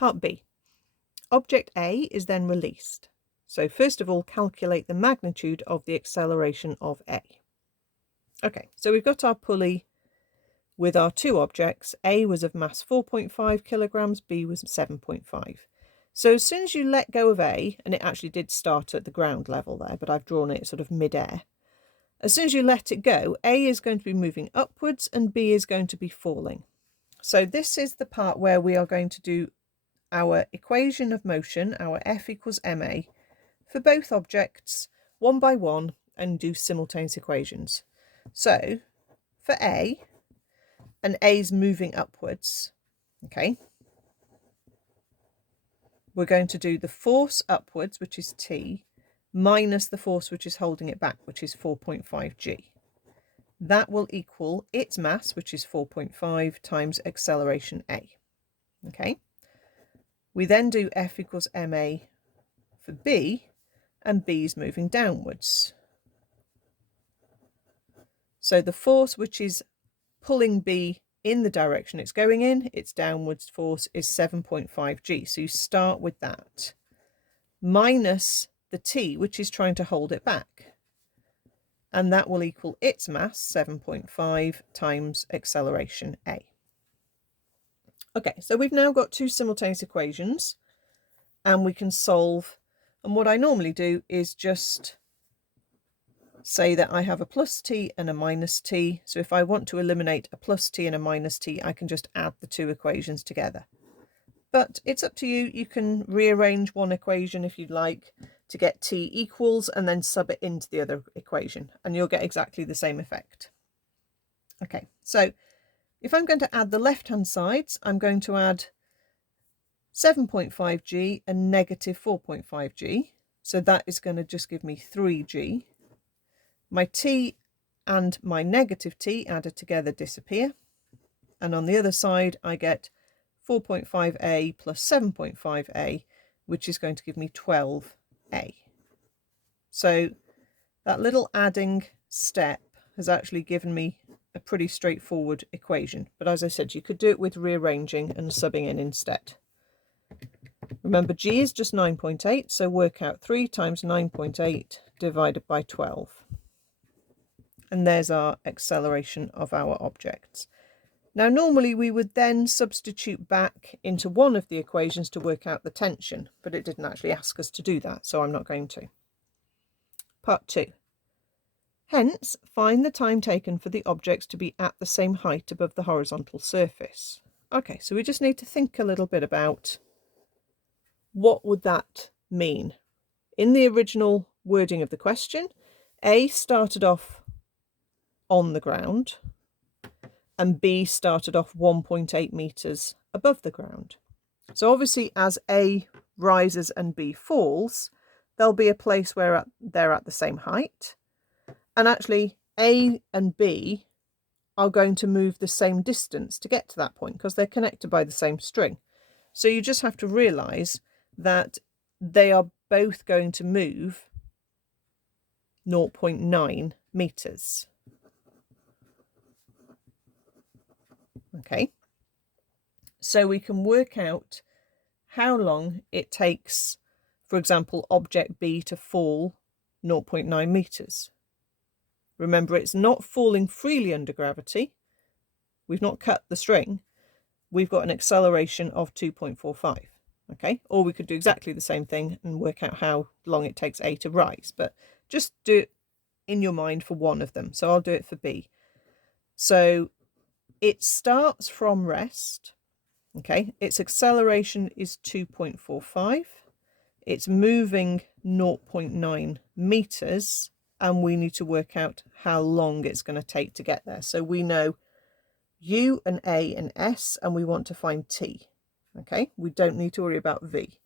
Part B. Object A is then released. So first of all, calculate the magnitude of the acceleration of A. Okay, so we've got our pulley with our two objects. A was of mass 4.5 kilograms, B was 7.5. So as soon as you let go of A, and it actually did start at the ground level there, but I've drawn it sort of mid-air. As soon as you let it go, A is going to be moving upwards and B is going to be falling. So this is the part where we are going to do our equation of motion, our F equals ma, for both objects, one by one, and do simultaneous equations. So for A, and A's moving upwards, okay, we're going to do the force upwards, which is T, minus the force which is holding it back, which is 4.5 G. That will equal its mass, which is 4.5, times acceleration A. Okay. We then do F equals ma for B, and B is moving downwards. So the force which is pulling B in the direction it's going in, its downwards force is 7.5 G. So you start with that, minus the T, which is trying to hold it back. And that will equal its mass, 7.5, times acceleration A. Okay, so we've now got two simultaneous equations, and we can solve. And what I normally do is just say that I have a plus t and a minus t. So if I want to eliminate a plus t and a minus t, I can just add the two equations together. But it's up to you. You can rearrange one equation if you'd like to get t equals and then sub it into the other equation, and you'll get exactly the same effect. Okay, so if I'm going to add the left-hand sides, I'm going to add 7.5g and negative 4.5g. So that is going to just give me 3g. My t and my negative t added together disappear. And on the other side, I get 4.5a plus 7.5a, which is going to give me 12a. So that little adding step has actually given me a pretty straightforward equation. But as I said, you could do it with rearranging and subbing in instead. Remember, g is just 9.8, so work out 3 times 9.8 divided by 12. And there's our acceleration of our objects. Now, normally we would then substitute back into one of the equations to work out the tension, but it didn't actually ask us to do that, so I'm not going to. Part 2. Hence, find the time taken for the objects to be at the same height above the horizontal surface. Okay, so we just need to think a little bit about what would that mean. In the original wording of the question, A started off on the ground and B started off 1.8 meters above the ground. So obviously as A rises and B falls, there'll be a place where they're at the same height. And actually A and B are going to move the same distance to get to that point because they're connected by the same string. So you just have to realise that they are both going to move 0.9 meters. Okay, so we can work out how long it takes, for example, object B to fall 0.9 meters. Remember, it's not falling freely under gravity. We've not cut the string. We've got an acceleration of 2.45. Okay, or we could do exactly the same thing and work out how long it takes A to rise, but just do it in your mind for one of them. So I'll do it for B. So it starts from rest. Okay, its acceleration is 2.45. It's moving 0.9 meters, and we need to work out how long it's going to take to get there. So we know U and A and S, and we want to find T. Okay, we don't need to worry about V.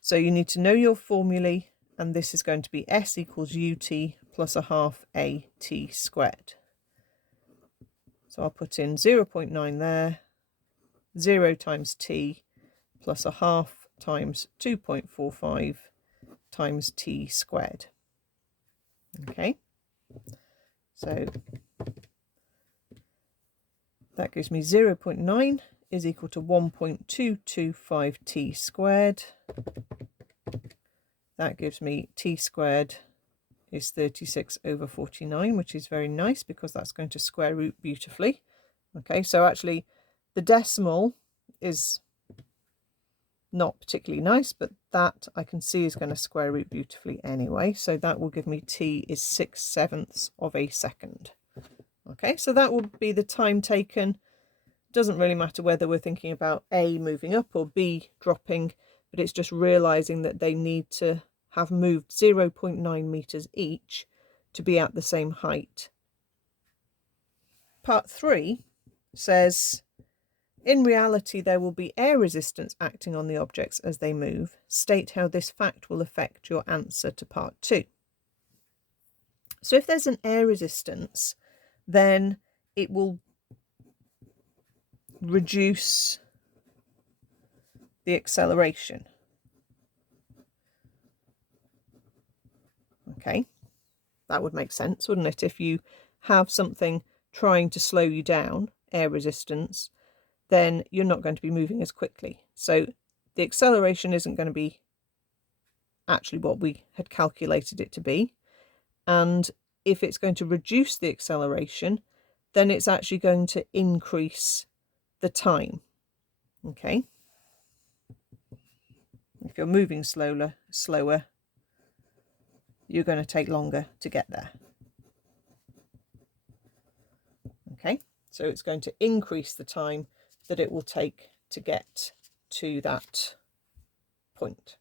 So you need to know your formulae, and this is going to be S equals UT plus a half AT squared. So I'll put in 0.9 there, 0 times T plus a half times 2.45 times T squared. Okay, so that gives me 0.9 is equal to 1.225 t squared. That gives me t squared is 36/49, which is very nice because that's going to square root beautifully. Okay, so actually the decimal is not particularly nice, but that I can see is going to square root beautifully anyway. So that will give me t is 6/7 of a second. Okay, so that will be the time taken. Doesn't really matter whether we're thinking about A moving up or B dropping, but it's just realizing that they need to have moved 0.9 meters each to be at the same height. Part 3 says, in reality, there will be air resistance acting on the objects as they move. State how this fact will affect your answer to part 2. So if there's an air resistance, then it will reduce the acceleration. Okay, that would make sense, wouldn't it? If you have something trying to slow you down, air resistance, then you're not going to be moving as quickly. So the acceleration isn't going to be actually what we had calculated it to be. And if it's going to reduce the acceleration, then it's actually going to increase the time. Okay. If you're moving slower, you're going to take longer to get there. Okay, so it's going to increase the time that it will take to get to that point.